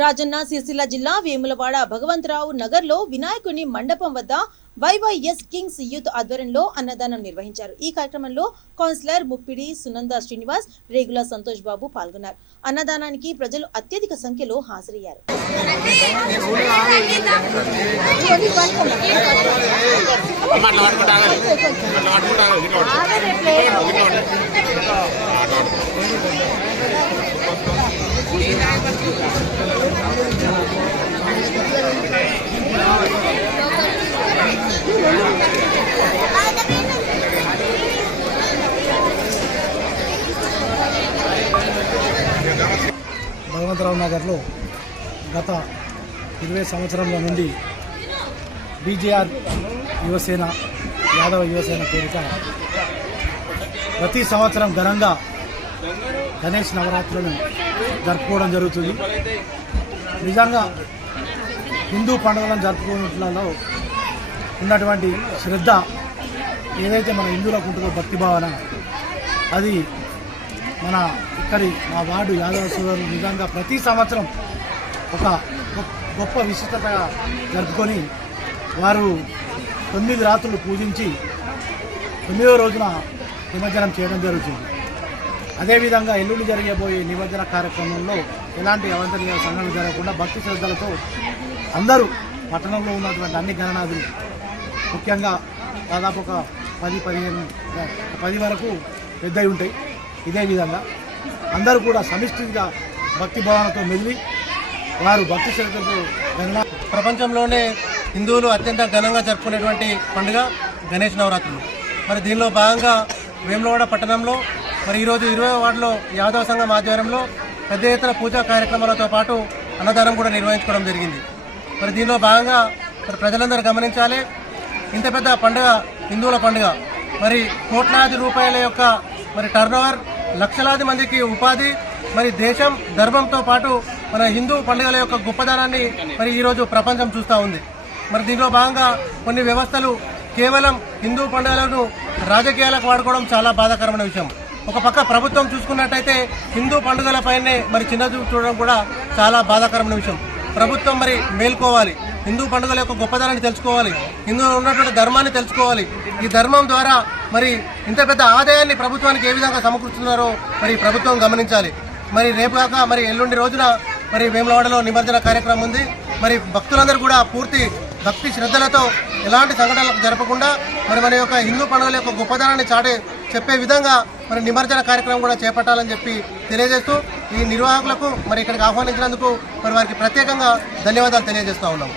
రాజన్న సిరిసిల్ల జిల్లా వేములవాడ భగవంతరావు నగర్లో వినాయకుని మండపం వద్ద వైవైఎస్ కింగ్స్ యూత్ ఆధ్వర్యంలో అన్నదానం నిర్వహించారు. ఈ కార్యక్రమంలో కౌన్సిలర్ ముప్పిడి సునంద శ్రీనివాస్, రేగుల సంతోష్ బాబు పాల్గొన్నారు. అన్నదానానికి ప్రజలు అత్యధిక సంఖ్యలో హాజరయ్యారు. భగవంతరావు నగర్లో గత 20 సంవత్సరాల నుండి బీజేఆర్ యువసేన యాదవ యువసేన పేరిట ప్రతి సంవత్సరం ఘనంగా గణేష్ నవరాత్రులను జరుపుకోవడం జరుగుతుంది. నిజంగా హిందూ పండుగలను జరుపుకోవడంలో ఉన్నటువంటి శ్రద్ధ ఏదైతే మన హిందువులకు ఉంటుందో భక్తి భావన, అది మన మా వార్డు యాదవ సోదరులు నిజంగా ప్రతి సంవత్సరం ఒక గొప్ప విశిష్టతగా జరుపుకొని వారు 9 రాత్రులు పూజించి 9వ రోజున నిమజ్జనం చేయడం జరుగుతుంది. అదేవిధంగా ఎల్లుండి జరిగబోయే నిమజ్జన కార్యక్రమంలో ఎలాంటి అవాంతరీయ సంఘటనలు జరగకుండా భక్తి శ్రద్ధలతో అందరూ పట్టణంలో ఉన్నటువంటి అన్ని గణనాథులు ముఖ్యంగా దాదాపు ఒక 10 వరకు పెద్దవి ఉంటాయి. ఇదే విధంగా అందరూ కూడా సమిష్టిగా భక్తి భావనతో మెదిలి వారు భక్తి శ్రద్ధలతో ప్రపంచంలోనే హిందువులు అత్యంత ఘనంగా జరుపుకునేటువంటి పండుగ గణేష్ నవరాత్రులు. మరి దీనిలో భాగంగా వేములవాడ పట్టణంలో మరి ఈరోజు 20వ వార్డులో యాదవ సంఘం ఆధ్వర్యంలో పెద్ద ఎత్తున పూజా కార్యక్రమాలతో పాటు అన్నదానం కూడా నిర్వహించుకోవడం జరిగింది. మరి దీనిలో భాగంగా మరి ప్రజలందరూ గమనించాలి, ఇంత పెద్ద పండుగ హిందువుల పండుగ, మరి కోట్లాది రూపాయల యొక్క మరి టర్నోవర్, లక్షలాది మందికి ఉపాధి, మరి దేశం ధర్మంతో పాటు మన హిందూ పండుగల యొక్క గొప్పదనాన్ని మరి ఈరోజు ప్రపంచం చూస్తూ ఉంది. మరి దీనిలో భాగంగా కొన్ని వ్యవస్థలు కేవలం హిందూ పండుగలను రాజకీయాలకు వాడుకోవడం చాలా బాధాకరమైన విషయం. ఒక పక్క ప్రభుత్వం చూసుకున్నట్టయితే హిందూ పండుగలపైనే మరి చిన్న చూడడం కూడా చాలా బాధాకరమైన విషయం. ప్రభుత్వం మరి మేల్కోవాలి, హిందూ పండుగల యొక్క గొప్పదనాన్ని తెలుసుకోవాలి, హిందువులు ఉన్నటువంటి ధర్మాన్ని తెలుసుకోవాలి. ఈ ధర్మం ద్వారా మరి ఇంత పెద్ద ఆదాయాన్ని ప్రభుత్వానికి ఏ విధంగా సమకూరుస్తున్నారో మరి ప్రభుత్వం గమనించాలి. మరి రేపు కాక మరి ఎల్లుండి రోజున మరి వేములవాడలో నిమజ్జన కార్యక్రమం ఉంది. మరి భక్తులందరూ కూడా పూర్తి భక్తి శ్రద్ధలతో ఎలాంటి సంఘటనలకు జరపకుండా మరి మన యొక్క హిందూ పండుగల యొక్క గొప్పదనాన్ని చెప్పే విధంగా మరి నిమజ్జన కార్యక్రమం కూడా చేపట్టాలని చెప్పి తెలియజేస్తూ ఈ నిర్వాహకులకు మరి ఇక్కడికి ఆహ్వానించినందుకు మరి వారికి ప్రత్యేకంగా ధన్యవాదాలు తెలియజేస్తా ఉన్నాము.